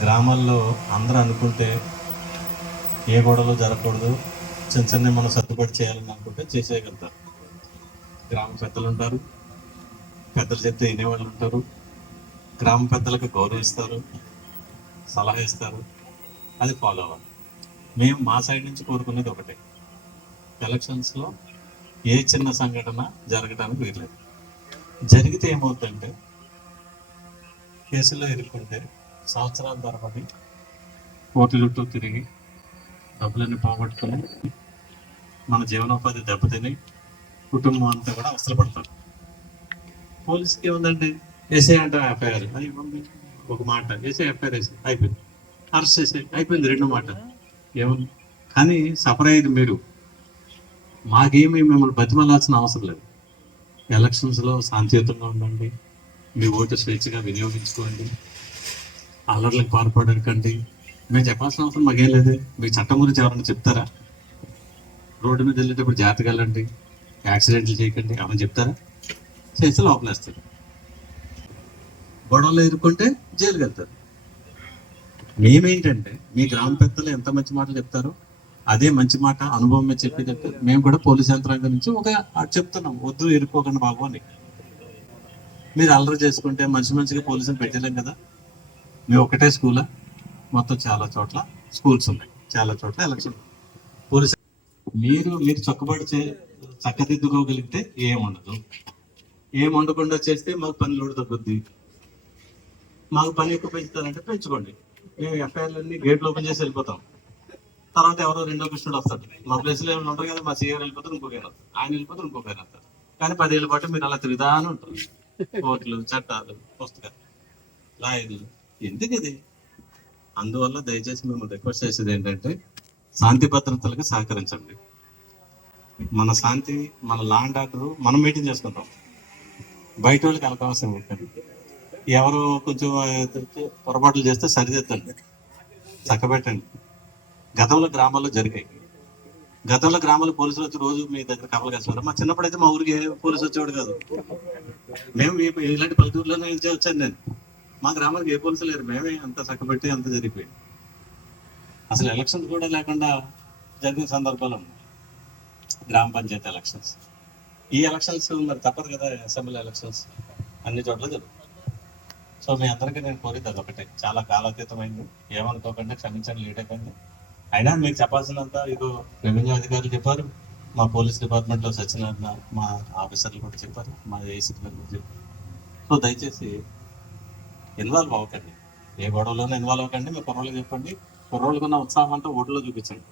గ్రామాల్లో అందరూ అనుకుంటే ఏ గొడవలు జరగకూడదు చిన్న చిన్న మనం సర్దుబాటు చేయాలని అనుకుంటే చేసేయగలుగుతారు. గ్రామ పెద్దలు ఉంటారు పెద్దలు చెప్తే వినేవాళ్ళు ఉంటారు. గ్రామ పెద్దలకు గౌరవిస్తారు సలహా ఇస్తారు. అది ఫాలో అవ్వాలి. మేము మా సైడ్ నుంచి కోరుకునేది ఒకటే. ఎలక్షన్స్లో ఏ చిన్న సంఘటన జరగడానికి వీరలేదు జరిగితే ఏమవుతుందంటే కేసులో ఇరుక్కుంటే సంవత్సరాల తరబడి కోర్టు చుట్టూ తిరిగి డబ్బులన్నీ పోగొట్టుకుని మన జీవనోపాధి దెబ్బతిని కుటుంబం అంతా కూడా అవసరపడతారు. పోలీస్కి ఏముందండి? ఎస్ఐ అంటే ఎఫ్ఐఆర్. అది ఒక మాట. ఎస్ఐ ఎఫ్ఐఆర్ వేసి అయిపోయింది. అరెస్ట్ చేసే అయిపోయింది రెండు మాట ఏముంది? కానీ సఫర్ అయ్యేది మీరు. మాకేమి మిమ్మల్ని బతిమలాల్సిన అవసరం లేదు. ఎలక్షన్స్లో శాంతియుతంగా ఉండండి. మీ ఓటు స్వేచ్ఛగా వినియోగించుకోండి. అల్లర్లకు పాల్పడకండి. మేము చెప్పాల్సిన అవసరం మాకేం లేదు. మీ చట్టం గురించి ఎవరైనా చెప్తారా? రోడ్డు మీద వెళ్ళేటప్పుడు జాగ్రత్తగా వెళ్ళండి. యాక్సిడెంట్లు చేయకండి. అవన్నీ చెప్తారా? చేస్తే లోపలేస్తారు. గొడవలు ఎదుర్కొంటే జైలుకి వెళ్తారు. మేమేంటంటే మీ గ్రామ పెద్దలు ఎంత మంచి మాటలు చెప్తారో అదే మంచి మాట అనుభవం మీద చెప్పేటట్టు మేము కూడా పోలీస్ యంత్రాంగం నుంచి ఒక అటు చెప్తున్నాం. వద్దు ఇరుక్కోకండి బాబు అని. మీరు అల్లరి చేసుకుంటే మంచి మంచిగా పోలీసులు పెట్టలేం కదా. మీ ఒకటే స్కూలా? మొత్తం చాలా చోట్ల స్కూల్స్ ఉన్నాయి. చాలా చోట్ల ఎలక్షన్ పోలీస్ మీరు మీరు చక్కబడి చే చక్కదిద్దుకోగలిగితే ఏం ఉండదు. ఏం ఉండకుండా చేస్తే మాకు పని లోడు తగ్గుద్ది. మాకు పని ఎక్కువ పెంచుతారంటే పెంచుకోండి. మేము ఎఫ్ఐఆర్లు అన్ని గేట్లు ఓపెన్ చేసి వెళ్ళిపోతాం. తర్వాత ఎవరో రెండో కృష్ణుడు వస్తాడు. మా ప్లేస్లో ఏమైనా ఉంటారు కదా మా సీఆర్ వెళ్ళిపోతారు ఇంకొక ఆయన ఆయన వెళ్ళిపోతారు ఇంకొక వస్తారు. కానీ పదేళ్ళ పాటు మీరు అలా తిరుగుతానే ఉంటారు. కోర్టులు చట్టాలు పుస్తకాలు లాయర్లు. ఎందుకు ఇది అందువల్ల దయచేసి మేము రిక్వెస్ట్ చేసేది ఏంటంటే శాంతి భద్రతలకు సహకరించండి. మన శాంతి మన లాండ్ ఆర్డర్ మనం మెయింటైన్ చేసుకుంటాం. బయట వాళ్ళకి అవకాశం ఉంటుంది ఎవరు కొంచెం పొరపాట్లు చేస్తే సరిదిద్దండి. చక్కబెట్టండి. గతంలో గ్రామాల్లో జరిగాయి. గతంలో గ్రామాలు పోలీసులు వచ్చి రోజు మీ దగ్గర కబలు కాస్తారు మా చిన్నప్పుడైతే మా ఊరికి పోలీసు వచ్చేవాడు కాదు. మేము ఇలాంటి పల్లెటూరులోనే వచ్చాను నేను. మా గ్రామానికి ఏ పోలీసులు లేరు. మేమే అంత చక్కబెట్టి అంత జరిగిపోయింది. అసలు ఎలక్షన్స్ కూడా లేకుండా జరిగిన సందర్భాలు ఉన్నాయి. గ్రామ పంచాయతీ ఎలక్షన్స్. ఈ ఎలక్షన్స్ మరి తప్పదు కదా అసెంబ్లీ ఎలక్షన్స్. అన్ని చోట్ల జరుగుతుంది సో మీ అందరికీ నేను కోరేది అదొకటే. చాలా కాలాతీతమైంది. ఏమనుకోకుండా క్షమించండి లేట్ అయిపోయింది. అయినా మీకు చెప్పాల్సినంత ఇదో రెవెన్యూ అధికారులు చెప్పారు. మా పోలీస్ డిపార్ట్మెంట్లో సత్యనారాయణ మా ఆఫీసర్లు కూడా చెప్పారు. మా ఏసీ గారు కూడా చెప్పారు. సో దయచేసి ఇన్వాల్వ్ అవ్వకండి. ఏ గొడవలోనే ఇన్వాల్వ్ అవ్వకండి. మీ కుర్రోళ్ళకి చెప్పండి. కుర్రోళ్ళకున్న ఉత్సాహం అంతా ఓట్లో చూపించండి.